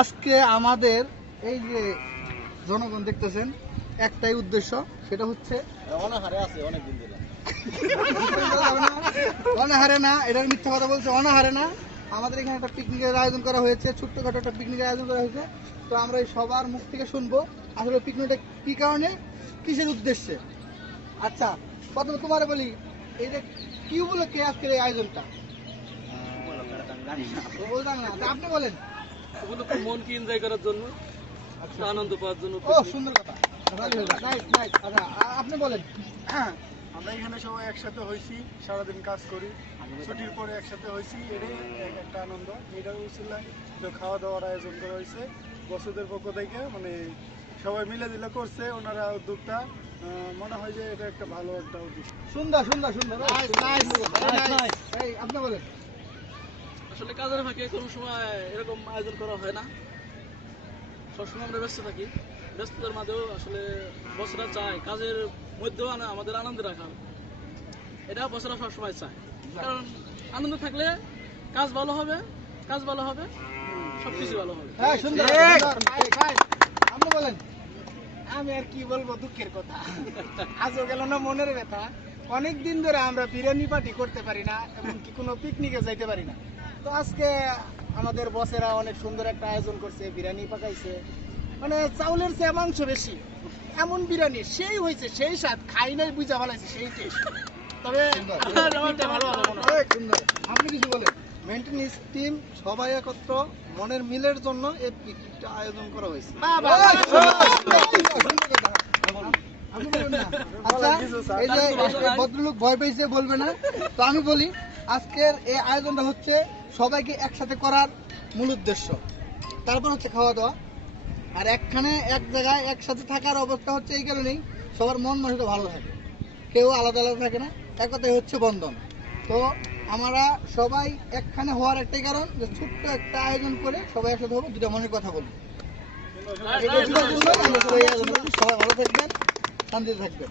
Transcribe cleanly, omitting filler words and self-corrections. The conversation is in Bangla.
আজকে আমাদের এই যে জনগণ দেখতেছেন একটাই উদ্দেশ্য, সেটা হচ্ছে অনাহারে আছে অনেকদিন ধরে। অনাহারে না, এটার মিথ্যা কথা বলছে, অনাহারে না। আমাদের এখানে একটা পিকনিকের আয়োজন করা হয়েছে, ছোট্টখাটো একটা পিকনিকের আয়োজন করা হয়েছে। তো আমরা এই সবার মুখ থেকে শুনবো আসলে পিকনিকটা কি কারণে, কিসের উদ্দেশ্যে। আচ্ছা, প্রথমে তোমারে বলি, এইটা কি উপলক্ষে আজকের এই আয়োজনটা? বলতাম না, তা আপনি বলেন। মনকে এনজয় করার জন্য, আনন্দ পাওয়ার জন্য। ও সুন্দর কথা, নাইস নাইস। আচ্ছা আপনি বলেন। আমরা এখানে সবাই একসাথে হয়েছি, সারাদিন কাজ করি, ছুটির পরে একসাথে হয়েছি, এটাই একটা আনন্দ। এটার উচিলায় তো খাওয়া দাওয়ার আয়োজন করা হয়েছে বছরদের পক্ষ থেকে, মানে সবাই মিলে দিলে করছে ওনারা উদ্যোগটা। মনে হয় যে এটা একটা ভালো একটা উদ্যোগ। সুন্দর সুন্দর সুন্দর, এই আপনি বলেন। আসলে কাজের ফাঁকে কোনো সময় এরকম আয়োজন করা হয় না, সবসময় আমরা ব্যস্ত থাকি। ব্যস্ততার মাঝেও আসলে বছরা চায় কাজের মধ্যেও আমাদের আনন্দ রাখা, এটা বছরা সবসময় চায়। কারণ আনন্দ থাকলে কাজ ভালো হবে, কাজ ভালো হবে, সবকিছু ভালো হবে। হ্যাঁ সুন্দর, আপনি বলেন। আমি আর কি বলবো, দুঃখের কথা আজও গেল না, মনের ব্যথা। অনেক দিন ধরে আমরা বিরিয়ানি পার্টি করতে পারি না, এমনকি কোনো পিকনিকে যাইতে পারি না। তো আজকে আমাদের বসেরা অনেক সুন্দর একটা আয়োজন করছে, বিরিয়ানি পাকাইছে, মানে চাউলের চেয়ে মাংস বেশি, এমন বিরিয়ানি সেই হয়েছে, সেই স্বাদ, খাই নাই বুঝা ভালাইছে, সেই টেস্ট। তবে এটা ভালো ভালো মনে হয়। সুন্দর, আপনি কিছু বলেন। মেইনটেনেন্স টিম সবাই একত্র মনের মিলের জন্য এই পিকনিকটা আয়োজন করা হয়েছে। আপনি বলুন না। আচ্ছা, এই যে এই ভদ্রলোক ভয় পেয়েছে, বলবে না, তো আমি বলি। আজকের এই আয়োজনটা হচ্ছে সবাইকে একসাথে করার মূল উদ্দেশ্য, তারপর হচ্ছে খাওয়া দাওয়া। আর একখানে এক জায়গায় একসাথে থাকার অবস্থা হচ্ছে এই কারণেই সবার মন মানসিকতা ভালো থাকে, কেউ আলাদা আলাদা থাকে না, একতাই হচ্ছে বন্ধন। তো আমরা সবাই একখানে হওয়ার একটাই কারণ যে ছোট্ট একটা আয়োজন করে সবাই একসাথে হবো, দুটা মনের কথা বলবো। সবাই ভালো থাকবেন, শান্তিতে থাকবেন।